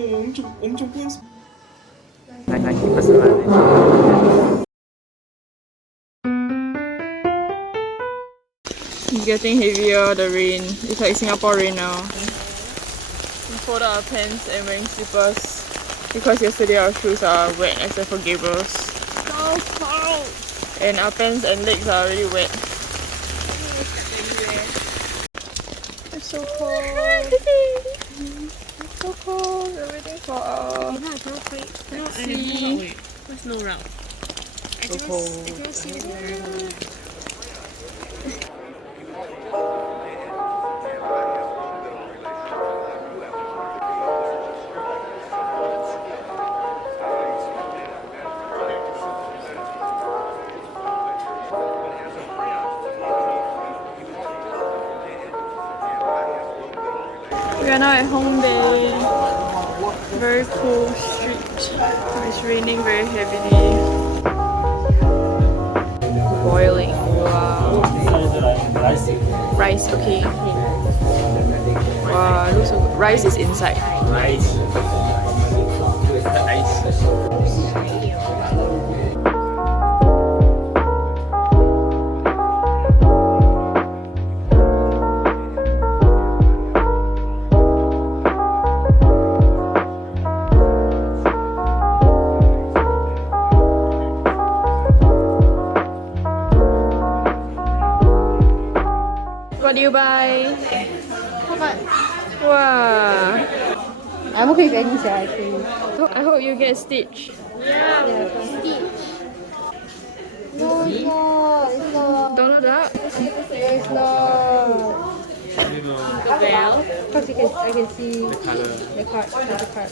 Nike Personalisation. It's getting heavier, the rain. It's like Singapore rain now. We folded our pants and wearing slippers because yesterday our shoes are wet except for Gabriel's. So cold! And our pants and legs are already wet. It's so cold. It's so cold. We're waiting for our taxi. Where's no route? So cold. We are now at Hongdae. Very cool street. It's raining very heavily. Boiling. Wow. Rice, okay. Wow, it looks so good. Rice is inside. Rice. What do you buy? Wow. I'm okay with any size. I hope you get Stitch. Yeah, Stitch. No, it's not. It's not. Donald Duck? It's not. Because I can see The color. the card. The card.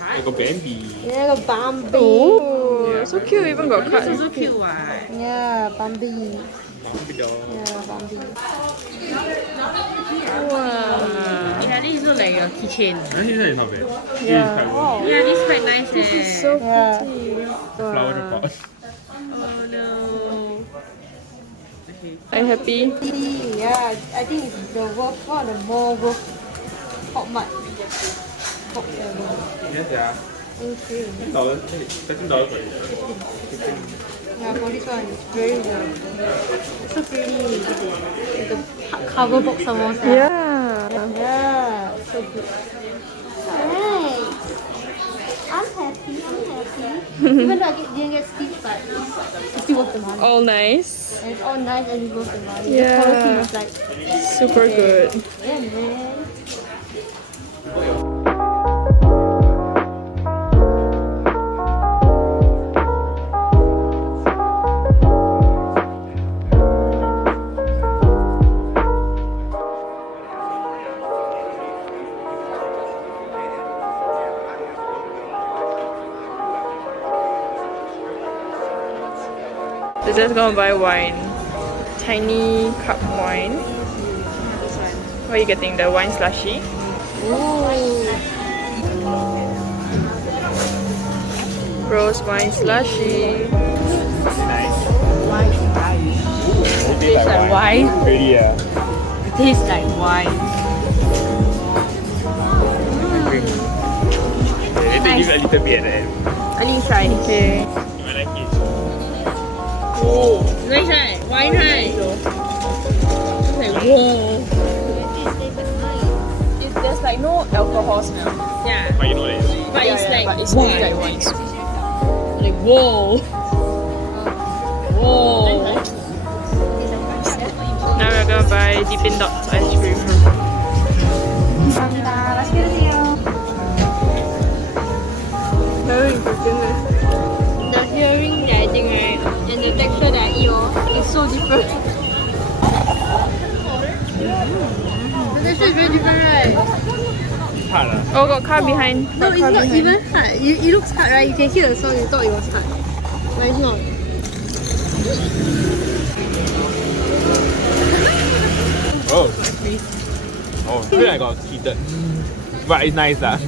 Like a Bambi. Yeah, the Bambi. Oh, so cute. Even got cards. So cute, why? Yeah, Bambi. Bambi doll. Yeah, Bambi. Wow. Yeah, this look like a keychain. I think that is not bad. Yeah. It is quite good. Yeah, this is quite nice. This is so Yeah. pretty. Flower Wow. pot. Oh no. Are you happy? Yeah, I think it's the one of the more worth PopMart. Top 7. Yes, yeah. Okay. $13 for it. Yeah, for this one, it's very well. It's so pretty. With the cover box some more. Yeah. Yeah, so good. Alright. I'm happy. Even though I didn't get Stitch, but it's still worth the money. All nice. And it's all nice and it's worth the money. Yeah. The quality is like, Super good. yeah, man. They're just gonna buy wine. Tiny cup wine. What are you getting? The wine slushy? Rose wine slushy. Nice. It tastes like wine. Really, yeah. It tastes like wine. They give a little bit then. I need to try. Okay. I like it. Oh, nice, right? Wine, right? It's like, whoa. There's like no alcohol smell. Yeah. But you know that. But it's like but it's wine. really like wine. Like, whoa. Whoa. Now we're gonna buy Dippin' Dots ice cream. Very interesting. The hearing that I think, right, and the texture that I eat, is so different. The texture is very different, right? Hard, Oh, got car behind. No, Got it's car not behind. even hard. It looks hard, right? You can hear the song, you thought it was hard. But it's not. Oh. Oh, I feel like I got heated. But it's nice lah.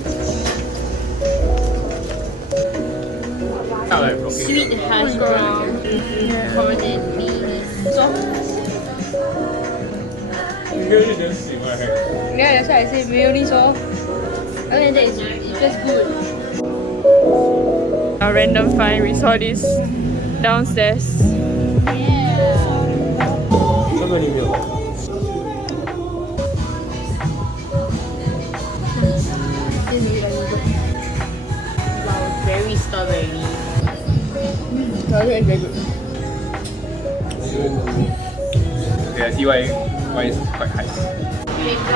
Sweet hash brown. Covered beans. You really didn't see my hair. Yeah, that's why I say mayonnaise, Other than that, it's just good. A random find, we saw this downstairs. Wow, very strawberry. Strawberry is very good. Okay, I see why it's quite high.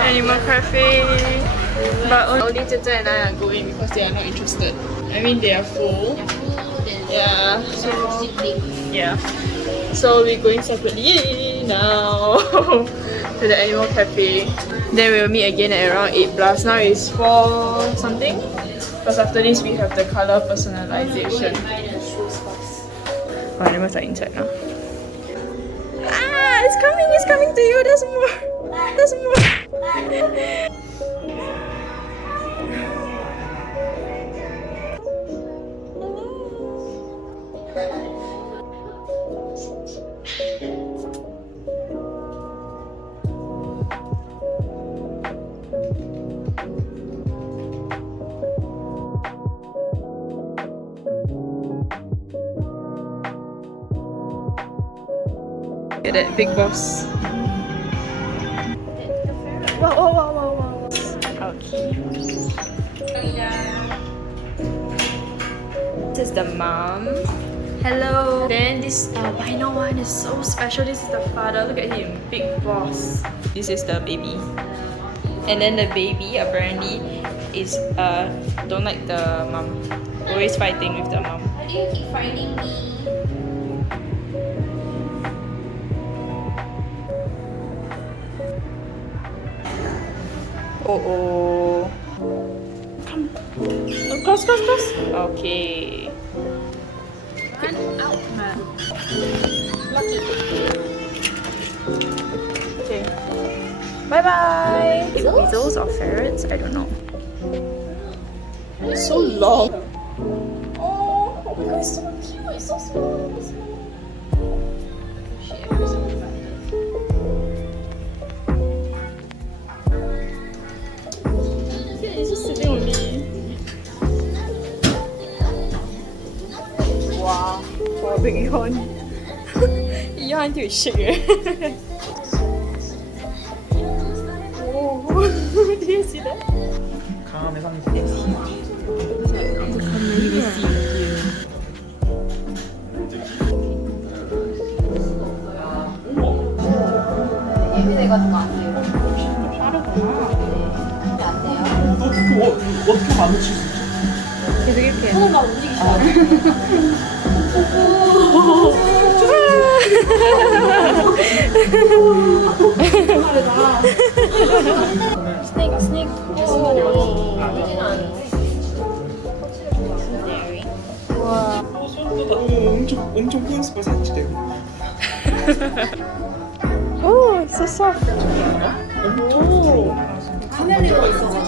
Animal Cafe, but only Jia and I are going because they are not interested. I mean, they are full. Yeah, so we're going separately now to the Animal Cafe. Then we'll meet again at around 8 plus. Now it's 4 something. Because after this we have the color personalization. Oh, animals are inside now. Ah, it's coming to you. There's more. Get that big boss. Wow. Okay. This is the mom. Hello. Then this albino one is so special. This is the father. Look at him. Big boss. This is the baby. And then the baby apparently is don't like the mom. Always fighting with the mom. Why do you keep finding me? Oh. Come. Oh, close. Okay. Run out, man. Okay. Bye. Weasels or ferrets? I don't know. It's so long. Oh my god, it's so cute. It's so small. It's just sitting on me. Wow. Wow, big yawn. Yawn until it shake. Oh, did you see that? 어떻게 마주칠 수 있지? 계속 이렇게. 막 움직이지 않아? 스네이크. 와. 엄청 큰 스파 산지대고. 오, so soft. 카멜레가 있어서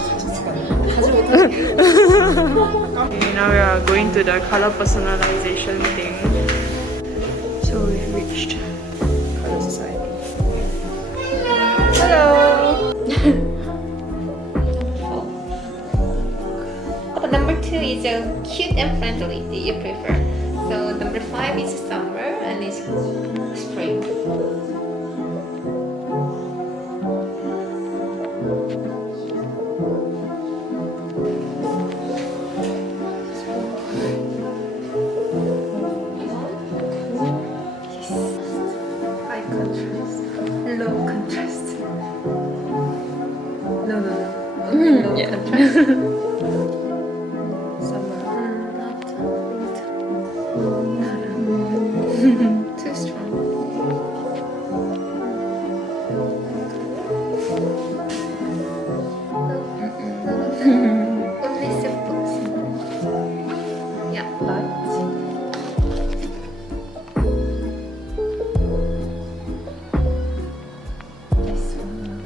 Okay, now we are going to the color personalization thing. So we've reached Color Society. Hello! Number 2 is cute and friendly. Do you prefer? So number 5 is summer and it's spring. High contrast, low contrast. No. Low Yeah. contrast. Too strong. Only simple. Yeah, but this one.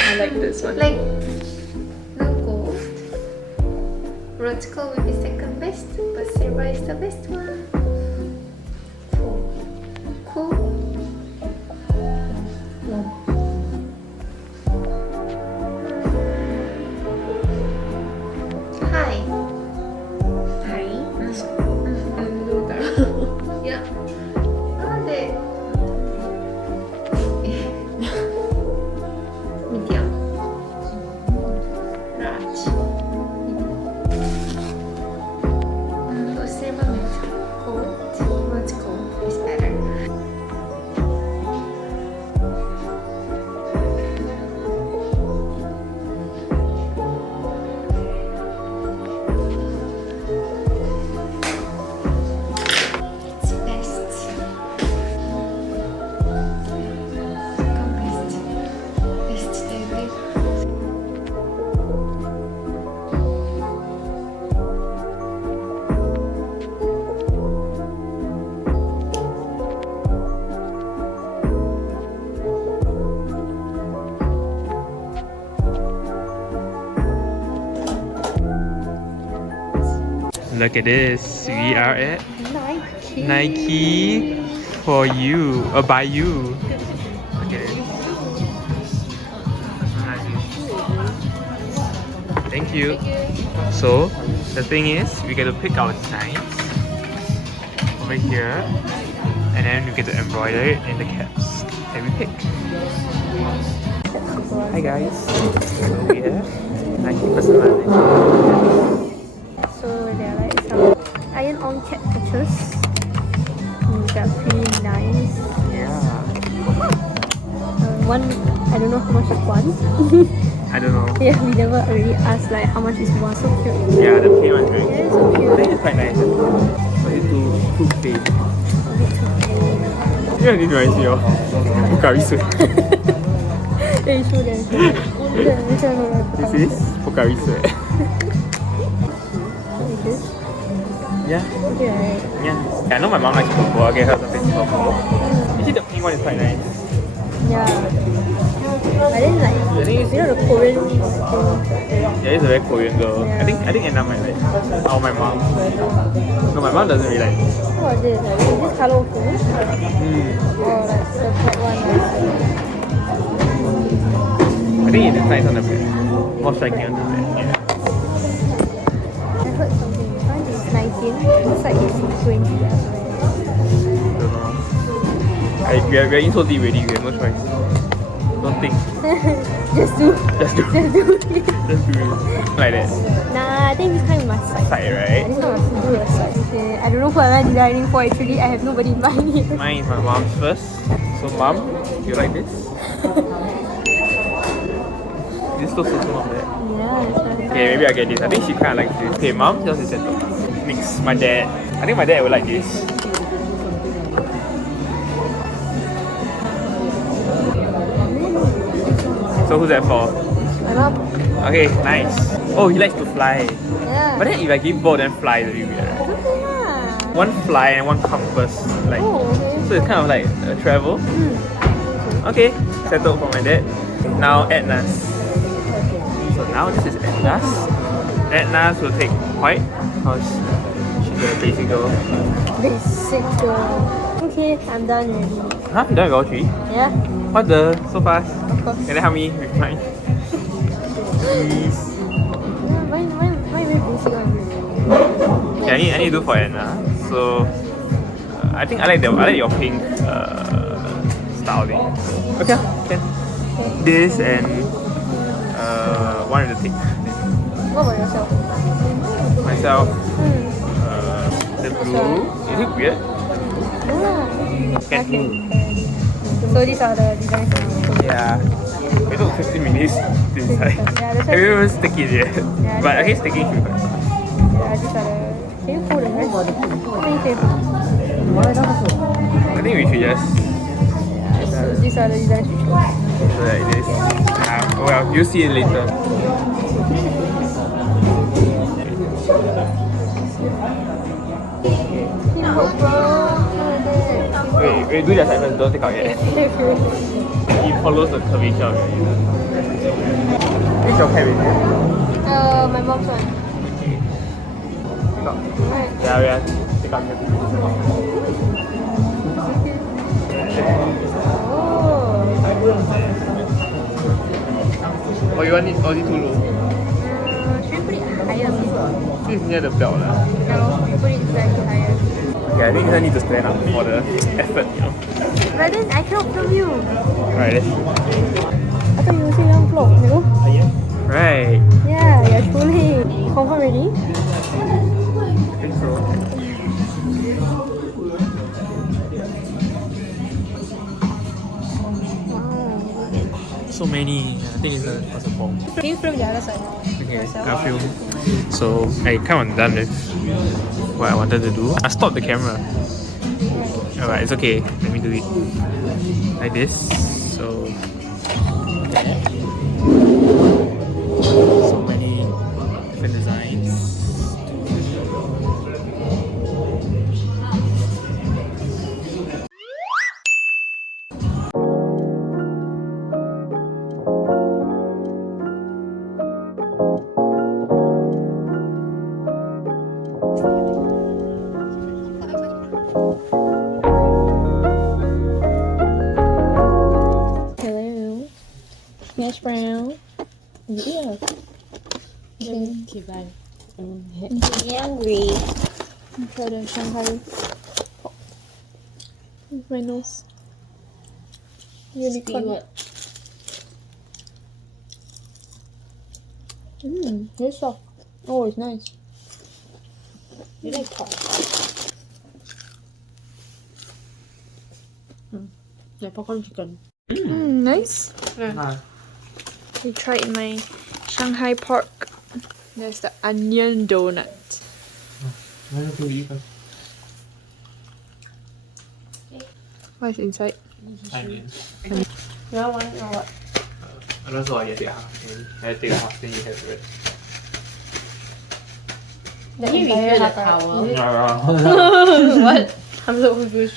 I like this one. Like no gold. Rose gold will be second best, but silver is the best one. Cool. Look at this. We are at Nike. Nike for you, or by you. Look at it. Thank you. So the thing is, we get to pick our designs over here, and then we get to embroider it in the caps that we pick. Hi guys. So we have Nike Personalisation. So there are like some iron-on cap patches. Which are pretty nice. Yeah. One, I don't know how much is one. I don't know. Yeah, we never really asked like how much is one. So cute. Yeah, the pay one is very Yeah, cute. so I cute. think it's quite nice. But it's too plain. Yeah, this reminds me of Pocari Sweat. They show them. This is Pocari Sweat. Yeah. Okay. Yeah. I know my mom likes purple. I'll get her something purple. You see the pink one is quite nice. Yeah. But then like, I think it's, you know the Korean thing. yeah, it's a very Korean girl. Yeah. I think Anna might like. Or my mom. No, my mom doesn't really like this. What is it? Like, is this colorful? Mm. Or like the black one nicer? I think it's nice on the back. More striking on the back. Yeah. I heard something. One is 19, inside is 20 as well. Don't know. We are in so deep already. We have no choice. Don't think. Just do. Just do. Just do it. Just do it. Like that. Nah, I think this time we must side. Side, right? This time must do a side. Okay. I don't know who am I designing for actually. I have nobody in mind yet. Mine is my mom's first. So mom, you like this? This looks also not bad. Yeah, that's right. Okay, maybe I get this. I think she kind of likes this. Okay, mom, yours is settled. Next, my dad. I think my dad would like this. So who's that for? My mom. Okay, nice. Oh, he likes to fly. Yeah. But then if I give both, then fly is a bit weird. Right? Okay lah. One fly and one compass. Like, Oh, okay. so it's kind of like a travel. Okay, settled for my dad. Now Edna's. So now this is Edna's. Edna's will take white because she's a basic girl. Basic girl. Okay, I'm done already. Huh? You done with all three? Yeah, What the? So fast? of course. Can you help me with mine? Please. Yeah, mine very basic one. Yeah, I need to do for Edna. So I think I like your pink styling. Okay, can. This and one of the things. What about yourself? Myself, the blue. Is it weird? Yeah. Can. Okay. So these are the designs. Yeah. We took 15 minutes to decide. Yeah, that's I why. didn't even stick it yet. Yeah, But I guess sticking should be fine. Yeah, these are the. Can you pull the rest? How many can you pull? I think we should just So these are the designs we chose. do like this. Well, you'll see it later. Wait, do that side first, don't take out yet. It follows the curvature of your ear. Which your cap is it? My mom's one. Take out. Right. Yeah, we have to take out cap. Oh. Oh, you want it too low? Should we put it higher? This is near the belt. No, we put it slightly higher. Yeah, I think I need to stand up for the effort, you know. But then I cannot film you. Right, let's see. I thought you were saying one vlog, you know? Right. Yeah, you're truly. Confirm already? I think so. Wow. So many. I think it's a form. Can you film the other side? Okay, Yourself? I'll film. So I kind of done with what I wanted to do. I stopped the camera. Alright, it's okay. Let me do it. Like this. So many different designs. Yeah. Okay, bye. I'm hungry. Try the Shanghai pork with my nose. Unicorn. Very soft. Oh, it's nice. You like pork? Like popcorn chicken. Nice. Nah. We tried my Shanghai pork. There's the onion donut. Why don't you eat them? What's inside? Onions. You want one or what? And also I get it half. I take a half, then you have the rest. Did you refill the towel? Yeah. What? I'm so confused.